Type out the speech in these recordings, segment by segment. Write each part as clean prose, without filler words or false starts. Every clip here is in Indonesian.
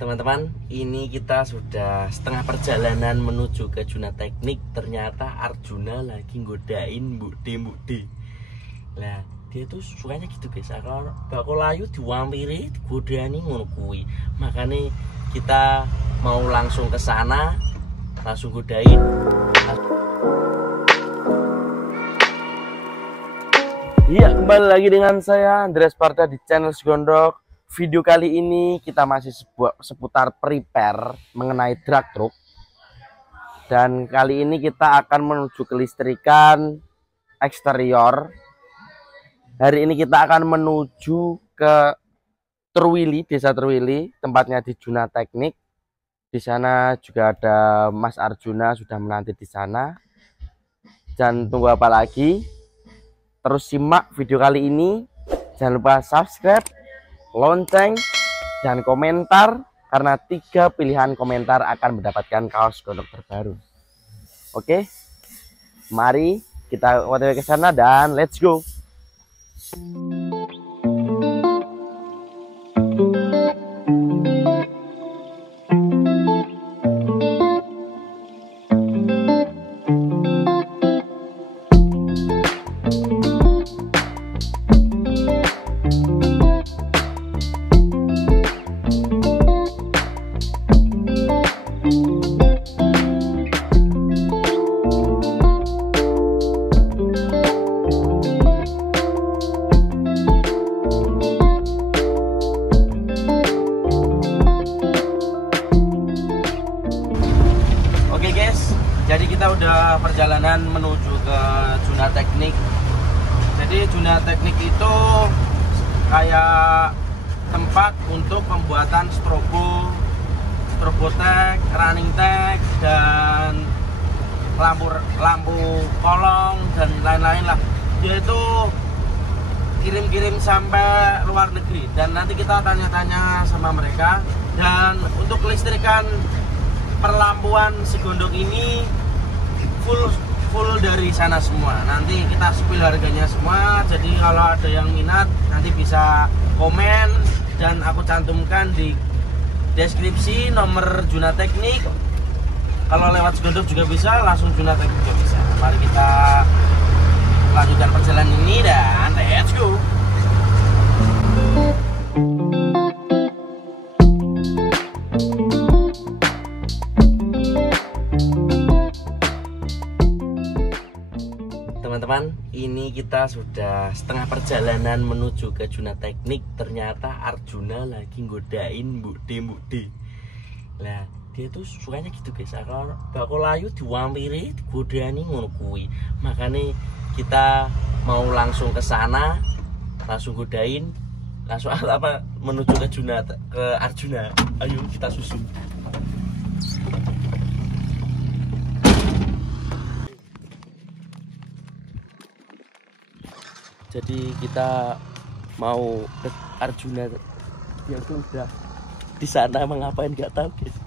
Teman-teman, ini kita sudah setengah perjalanan menuju ke Juna Teknik. Ternyata Arjuna lagi nggodain Mbuk D. Lah, dia tuh sukanya gitu guys. Kalau bakul layu diwampiri, digodani ngono kuwi. Makanya kita mau langsung ke sana, langsung godain. Iya, kembali lagi dengan saya Andreas Parda di channel Segondok. Video kali ini kita masih seputar prepare mengenai drag truk. Dan kali ini kita akan menuju ke listrikan eksterior. Hari ini kita akan menuju ke Terwili, Desa Terwili, tempatnya di Juna Teknik. Di sana juga ada Mas Arjuna sudah menanti di sana. Dan tunggu apa lagi? Terus simak video kali ini. Jangan lupa subscribe, lonceng, dan komentar, karena 3 pilihan komentar akan mendapatkan kaos Gondok terbaru. Oke, mari kita OTW ke sana dan let's go. Jadi kita udah perjalanan menuju ke Juna Teknik. Jadi Juna Teknik itu kayak tempat untuk pembuatan strobo tag, running tag, dan lampu kolong dan lain-lain lah. Dia itu kirim-kirim sampai luar negeri, dan nanti kita tanya-tanya sama mereka. Dan untuk kelistrikan perlampuan Segondok ini full dari sana semua. Nanti kita spill harganya semua. Jadi kalau ada yang minat nanti bisa komen, dan aku cantumkan di deskripsi nomor Juna Teknik. Kalau lewat Segondok juga bisa, langsung Juna Teknik juga bisa. Mari kita lanjutkan perjalanan ini dan let's go. Teman-teman, ini kita sudah setengah perjalanan menuju ke Juna Teknik. Ternyata Arjuna lagi nggodain Mbuk D. Lah, dia tuh sukanya gitu guys. Kalau bakul layu diwampiri, digodani ngono kuwi. Makanya kita mau langsung ke sana, langsung godain, langsung menuju ke Arjuna. Ayo kita susun. Jadi kita mau ke Arjuna. Dia tuh udah di sana, mengapain nggak tahu guys.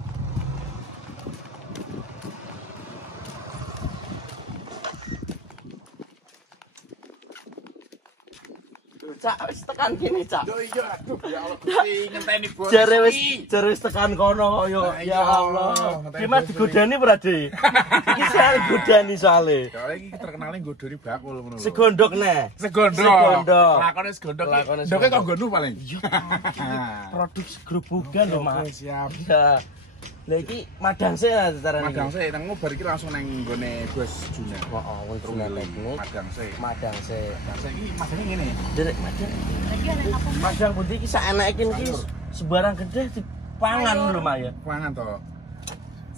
Cak, wis tekan kene, Cak. Yo iya, aduh ya Allah, Gusti ngenteni bos. Jare wis tekan kono yo. Ya Allah. Gimana digodani ora, Dik? Iki soal godani soalé. Ya iki terkenale nggodoni bakul ngono lho. Segondok neh. Segondok. Lakone segondok. Ndoke kok nggono paling. Produk gerobogan lho, Mas. Siap. Ya. Lah iki madang sih carane. Madang sih, nang bar iki langsung nang nggone Bos Juna. Heeh, wong Juna Teknik. Madang sih. Iki madange ngene. Derek madang. Madang pundi iki sak eneke iki sembarang gede dipangan lho, Mak ya. Pangan to.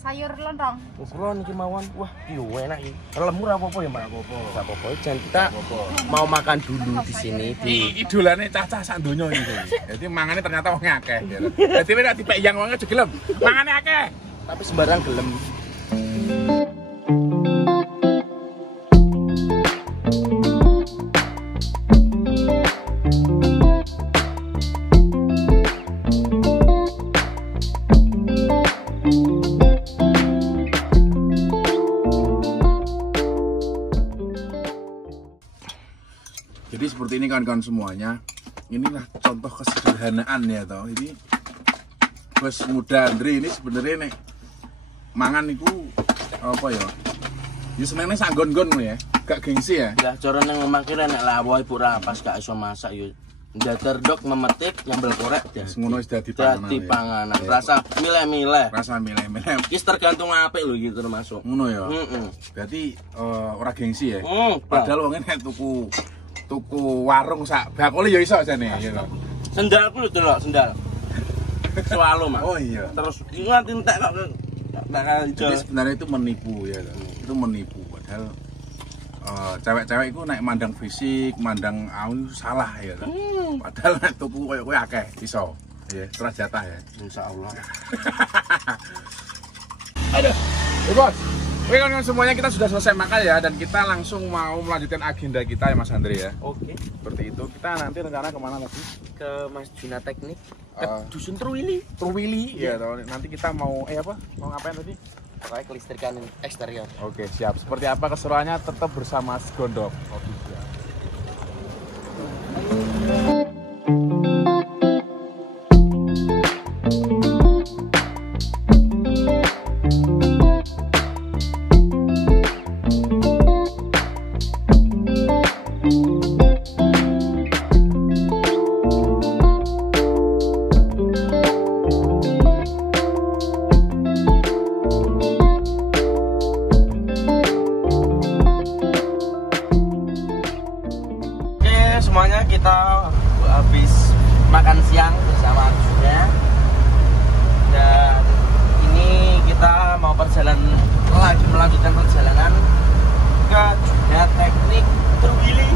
Sayur lontong. Ukuran iki mawon. Wah, iki enak iki. Lemur apa-apa ya, Mak? Apa-apa. Dan kita mau makan dulu di sini di Idolane cah-cah sak donya iki. Dadi mangane ternyata wong akeh. Dadi nek dipek yang wong aja gelem. Mangane akeh. tapi sembarang gelem. Jadi seperti ini kawan-kawan semuanya. Inilah contoh kesederhanaan ya toh. Ini Bos muda Andri ini sebenarnya nih mangan niku apa ya? Ya senengnya sanggon-gon ya, gak gengsi ya. Lah cara nang omah ki nek lawuh ibu ra pas gak iso masak yo. Ndater dok memetik nyambel korek Ngono wis dadi dadi panganan. Rasa milih-milih. Rasa milih-milih. Iki tergantung apik lho iki termasuk. Ngono ya. Heeh. Berarti ora gengsi ya. Padahal Padahal wong nek tuku warung sak bakul ya iso jane ya to. sendalku lho delok sendal. Selalu, Mas. Oh iya. Terus nganti entek kok bakal ijo. Jadi sebenarnya itu menipu ya. Itu menipu padahal cewek-cewek itu naik mandang fisik, mandang itu salah ya kan. Padahal nek tuku koyo kowe akeh iso. Ya, terus jatah ya. Insyaallah. Aduh. Bos. Oke kan semuanya kita sudah selesai makan ya dan kita langsung mau melanjutkan agenda kita ya Mas Andri ya. Oke. Seperti itu. Kita nanti rencana kemana lagi? Ke Mas Juna Teknik. Ke Eh, Dusun Truwili. Truwili ya toh. Nanti kita mau apa? Mau ngapain tadi? Pokoknya kelistrikan eksterior. Oke, siap. Seperti apa keseruannya tetap bersama Gondok Official. Oke, semuanya kita habis makan siang bersama Juna. Dan ini kita mau melanjutkan perjalanan ke Juna Teknik Truwili.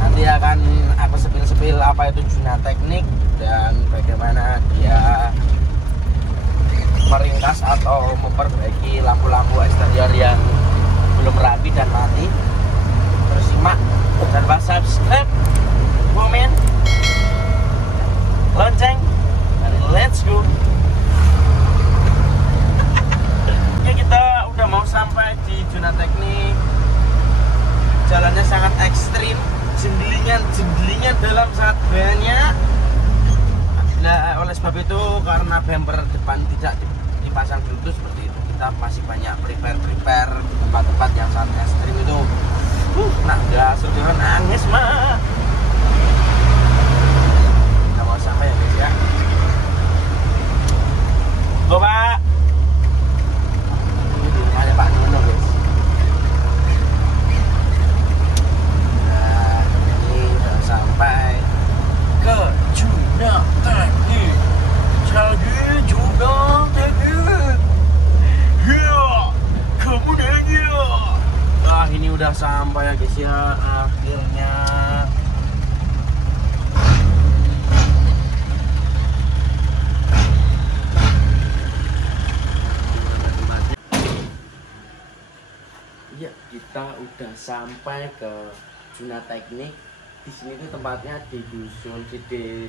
Nanti akan aku sepil-sepil apa itu Juna Teknik dan bagaimana dia meringkas atau memperbaiki lampu-lampu eksterior yang belum rapi dan mati. Terus simak dan subscribe, komen, lonceng, dan let's go. Oke, kita udah mau sampai di Juna Teknik. Jalannya sangat ekstrim, jenggelingan dalam saat banyak. Nah, oleh sebab itu karena bumper depan tidak dipasang Bluetooth seperti itu, kita masih banyak prepare di tempat-tempat yang sangat ekstrim itu. Nah, udah saudara nangis mah. Kita mau sampai ya guys ya. Bapak. Ini di rumahnya Pak Nino guys. Nah, ini udah sampai ke Juna Teknik. Jadi Juna Teknik. Ya, kamu nanya. Wah, ini udah sampai ya guys ya akhirnya. Iya, kita udah sampai ke Juna Teknik. Di sini tuh tempatnya di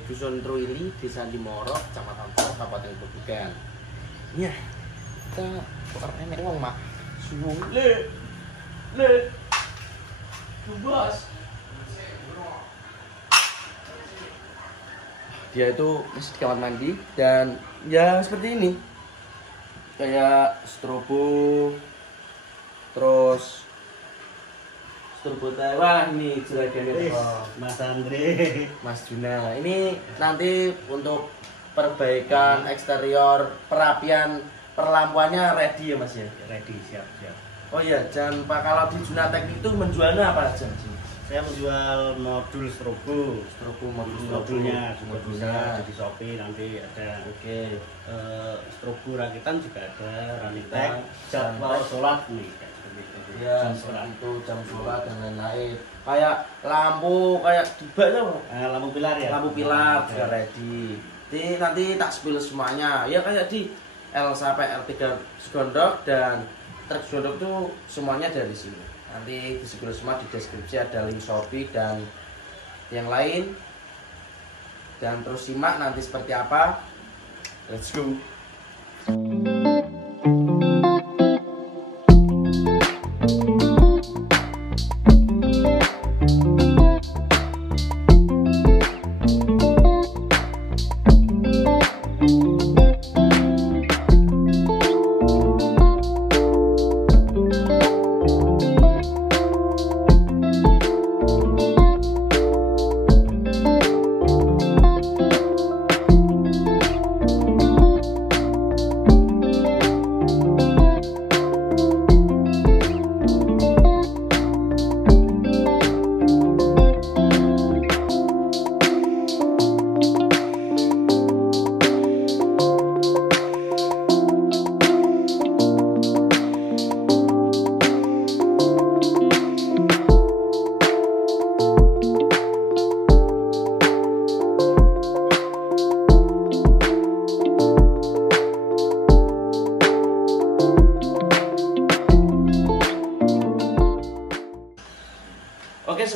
Dusun Truwili, Desa Limoro, Kecamatan Pol, Kabupaten Grobogan. Iya, kita orangnya uang mak. Sulit. Bos. Dia itu masih di kamar mandi dan ya seperti ini. Kayak strobo, terus strobo Taiwan ini juragannya Mas Andre, Mas Juna. Ini nanti untuk perbaikan eksterior, perapian perlampuannya ready ya Mas ya? ready, siap. Oh iya, jangan Pak, kalau di Juna Teknik itu menjualnya apa aja? Saya menjual modul strobo, modulnya juga bisa jadi Shopee, nanti ada strobo rakitan juga ada, running tag, jadwal sholat nih kayak gitu. Ya, seperti itu, jam sholat dan lain-lain. Kayak lampu, kayak dibak tuh. Lampu pilar ya? Lampu pilar juga ready. Jadi nanti tak spill semuanya. Ya kayak di L sampai R3 Gondok dan truk Gondok tuh semuanya dari sini. Nanti di spill semua, di deskripsi ada link Shopee dan yang lain. Dan terus simak nanti seperti apa. Let's go.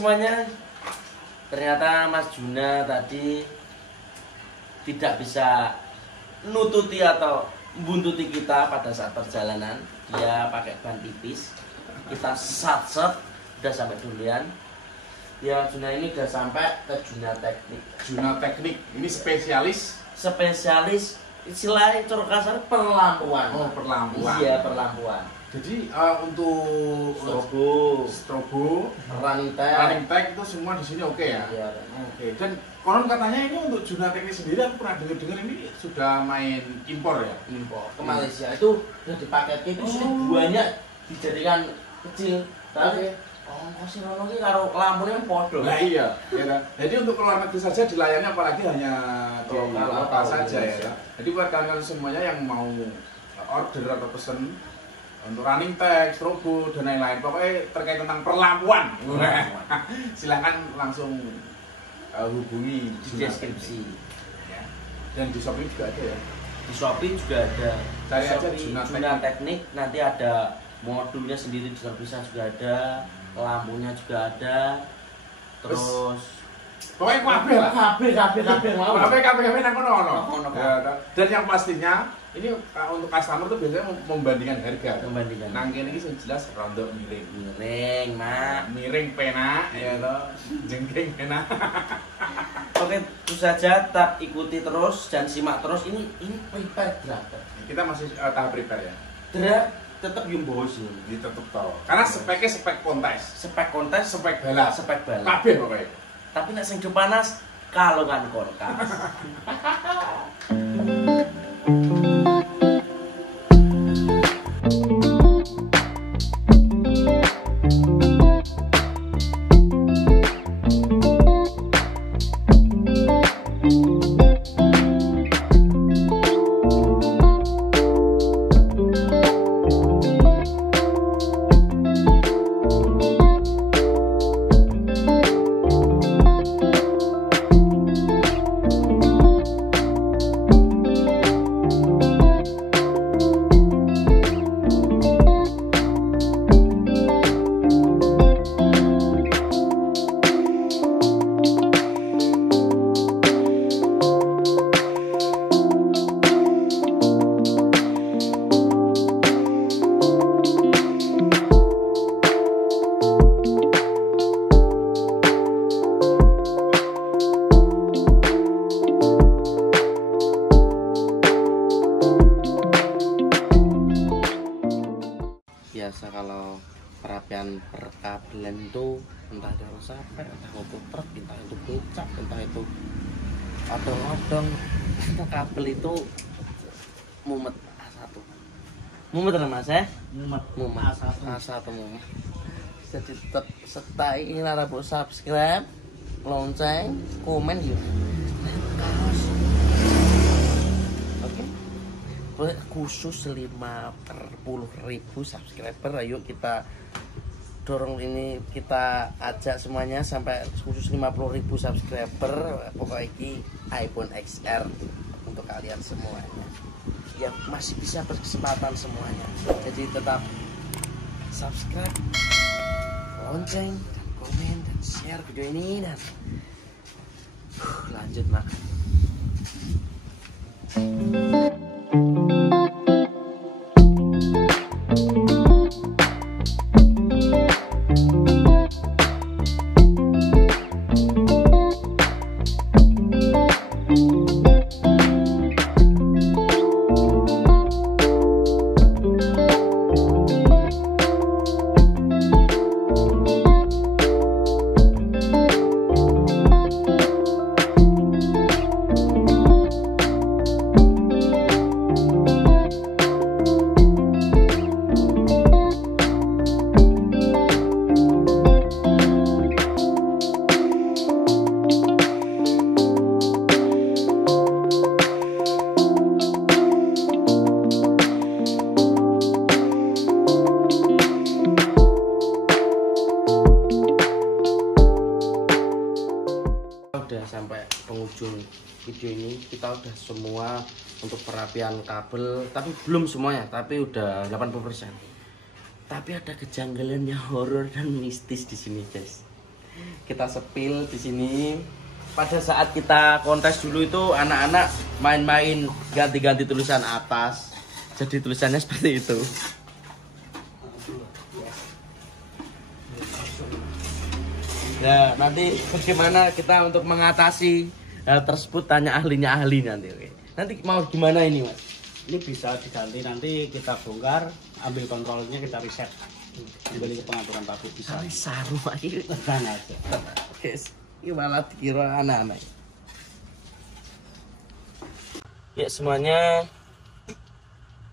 semuanya, ternyata Mas Juna tadi tidak bisa nututi atau buntuti kita pada saat perjalanan. Dia pakai ban tipis, kita sat-set udah sampai duluan. Ya Juna ini udah sampai ke Juna Teknik. Juna Teknik ini spesialis Istilahnya curug kasar perlampuan. Oh, perlampuan. Iya, perlampuan. Jadi untuk strobo, running tag itu semua di sini oke ya. Iya. Oke. Dan konon katanya ini untuk Juna Teknik sendiri aku pernah dengar ini sudah main impor ya. Impor ke Malaysia itu udah dipakai itu sini banyak dijadikan kecil. Tapi ongkos rono iki karo lampune podo. Nah iya, ya kan. Jadi untuk keluar negeri saja dilayani apalagi hanya di lokal saja ya. Jadi buat kalian semuanya yang mau order atau pesen untuk running tag, strobo dan lain-lain, pokoknya terkait tentang perlampuan, silahkan langsung hubungi di deskripsi. Ya. Dan di Shopee juga ada ya. Di Shopee juga ada. Cari aja Juna Teknik, nanti ada modulnya sendiri di terpisah juga ada. Lampunya juga ada, terus pokoknya kabeh lah. Kabeh mau. Kabeh nang kono. Kono. Dan yang pastinya ini untuk customer tuh biasanya membandingkan harga. Nang kene iki sing jelas rondok miring, Mak. Miring penak ya toh. Jengking penak. Oke, itu saja, tetap ikuti terus dan simak terus. Ini prepare berapa? Kita masih tahap prepare ya. Tetap yang bos ini tetap tahu karena speknya spek kontes spek balap kabeh pokoknya. Tapi nek sing panas kalongan konkas. Biasa kalau perapian perkabelan itu entah itu sampai, entah itu truk, entah itu becak, entah itu odong-odong, kabel itu mumet A1. Mumet kan Mas ya? Mumet A1 mumet. Jadi tetap stay ini lara subscribe, lonceng, komen yuk. Khusus 50.000 subscriber, ayo kita dorong ini, kita ajak semuanya sampai khusus 50.000 subscriber. Pokoknya ini iPhone XR untuk kalian semuanya yang masih bisa berkesempatan semuanya. Jadi tetap subscribe, lonceng, dan komen dan share video ini dan lanjut makan. Sampai penghujung video ini kita udah semua untuk perapian kabel, tapi belum semuanya, tapi udah 80%. Tapi ada kejanggalan yang horor dan mistis di sini, guys. kita sepil di sini. Pada saat kita kontes dulu itu anak-anak main-main ganti-ganti tulisan atas. Jadi tulisannya seperti itu. Ya, nanti bagaimana kita untuk mengatasi hal tersebut, tanya ahlinya ahli nanti. Oke. Nanti mau gimana ini, Mas? Ini bisa diganti, nanti kita bongkar, ambil kontrolnya, kita reset kembali ke pengaturan pabrik bisa. Saru lagi. Tenang aja. Guys, ini malah dikira anak-anak. Ya, semuanya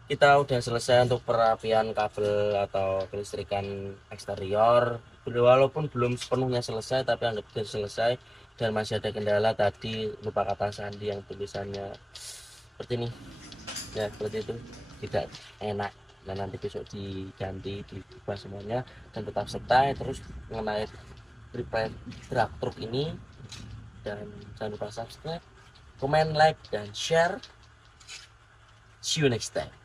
kita udah selesai untuk perapian kabel atau kelistrikan eksterior. Walaupun belum sepenuhnya selesai, tapi anggap sudah selesai. Dan masih ada kendala tadi, lupa kata sandi yang tulisannya seperti ini. Ya, seperti itu, tidak enak. Dan nanti besok diganti, diubah semuanya dan tetap setai. Terus mengenai repair truk truk ini, dan jangan lupa subscribe, comment, like, dan share. See you next time.